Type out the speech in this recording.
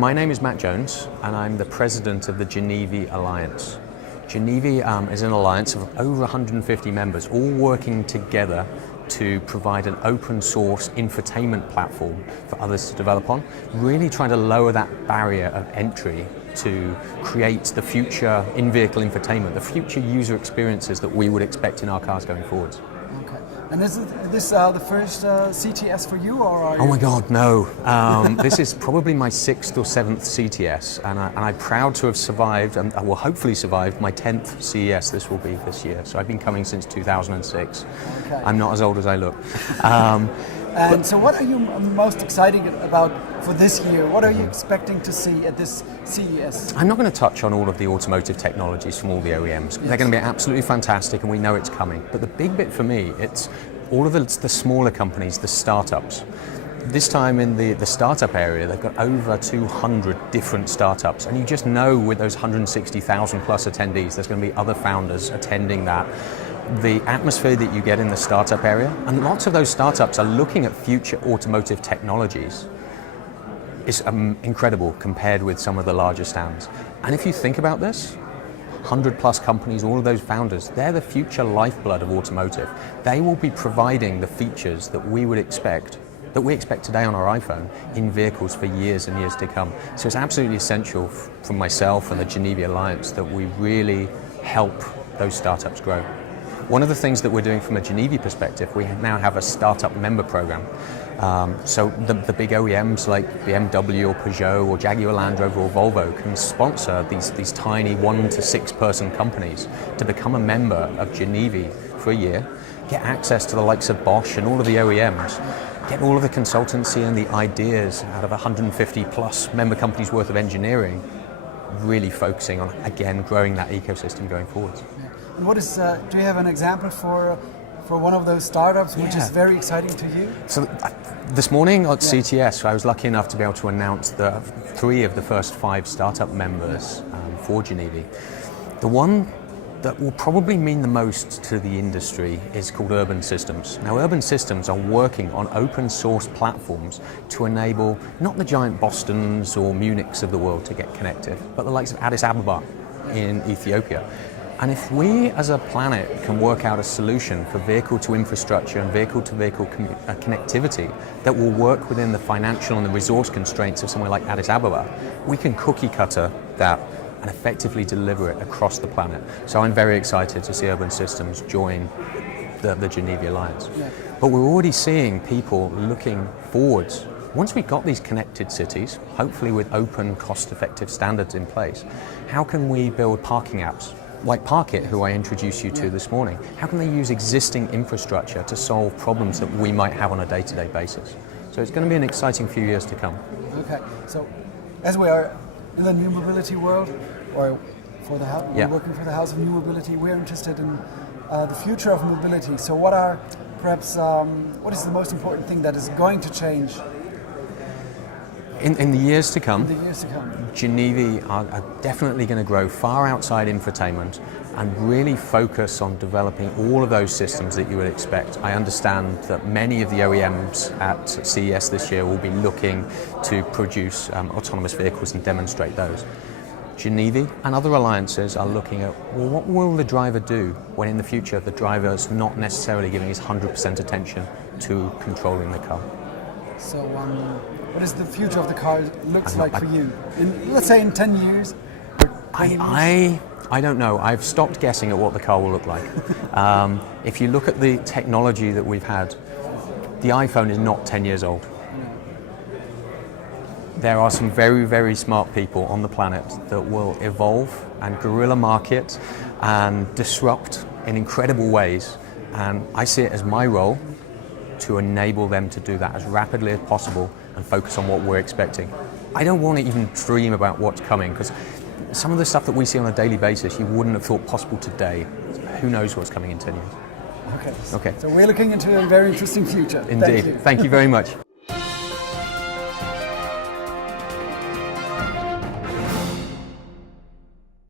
My name is Matt Jones, and I'm the president of the GENIVI Alliance. GENIVI is an alliance of over 150 members, all working together to provide an open source infotainment platform for others to develop on, really trying to lower that barrier of entry to create the future in-vehicle infotainment, the future user experiences that we would expect in our cars going forwards. Okay. And is this the first CTS for you, or are you? Oh my God, no. This is probably my 6th or 7th CTS, and I'm proud to have survived, and I will hopefully survive my 10th CES. This will be this year. So I've been coming since 2006. Okay. I'm not as old as I look. So what are you most excited about for this year? What are you expecting to see at this CES? I'm not going to touch on all of the automotive technologies from all the OEMs. Yes. They're going to be absolutely fantastic, and we know it's coming. But the big bit for me, it's all of the smaller companies, the startups. This time in the startup area, they've got over 200 different startups, and you just know with those 160,000 plus attendees, there's going to be other founders attending that. The atmosphere that you get in the startup area, and lots of those startups are looking at future automotive technologies, is incredible compared with some of the larger stands. And if you think about this, 100 plus companies, all of those founders, they're the future lifeblood of automotive. They will be providing the features that we would expect, that we expect today on our iPhone, in vehicles for years and years to come. So it's absolutely essential for myself and the GENIVI Alliance that we really help those startups grow. One of the things that we're doing from a GENIVI perspective, we now have a startup member program. So the big OEMs like BMW or Peugeot or Jaguar Land Rover or Volvo can sponsor these tiny 1 to 6 person companies to become a member of GENIVI for a year, get access to the likes of Bosch and all of the OEMs, get all of the consultancy and the ideas out of 150 plus member companies worth of engineering, really focusing on, again, growing that ecosystem going forwards. Yeah. And what is, do you have an example for one of those startups which is very exciting to you? So this morning at CTS, I was lucky enough to be able to announce 3 of the first 5 startup members for GENIVI. The one that will probably mean the most to the industry is called Urban Systems. Now, Urban Systems are working on open source platforms to enable not the giant Bostons or Munichs of the world to get connected, but the likes of Addis Ababa in Ethiopia. And if we as a planet can work out a solution for vehicle to infrastructure and vehicle to vehicle connectivity that will work within the financial and the resource constraints of somewhere like Addis Ababa, we can cookie cutter that and effectively deliver it across the planet. So I'm very excited to see Urban Systems join the GENIVI Alliance. Yeah. But we're already seeing people looking forwards. Once we've got these connected cities, hopefully with open, cost-effective standards in place, how can we build parking apps? Like Parkit, who I introduced you to this morning, how can they use existing infrastructure to solve problems that we might have on a day-to-day basis? So it's going to be an exciting few years to come. Okay, so as we are in the new mobility world, or for the we're working for the House of New Mobility, we're interested in the future of mobility. So what are perhaps, what is the most important thing that is going to change? In the years to come, GENIVI are definitely going to grow far outside infotainment and really focus on developing all of those systems that you would expect. I understand that many of the OEMs at CES this year will be looking to produce autonomous vehicles and demonstrate those. GENIVI and other alliances are looking at, well, what will the driver do when in the future the driver is not necessarily giving his 100% attention to controlling the car? So what is the future of the car looks like for you? Let's say in 10 years or 20 years? I don't know. I've stopped guessing at what the car will look like. If you look at the technology that we've had, the iPhone is not 10 years old. There are some very, very smart people on the planet that will evolve and guerrilla market and disrupt in incredible ways. And I see it as my role to enable them to do that as rapidly as possible and focus on what we're expecting. I don't want to even dream about what's coming, because some of the stuff that we see on a daily basis you wouldn't have thought possible today. Who knows what's coming in 10 years? Okay. So we're looking into a very interesting future. Indeed. Thank you very much.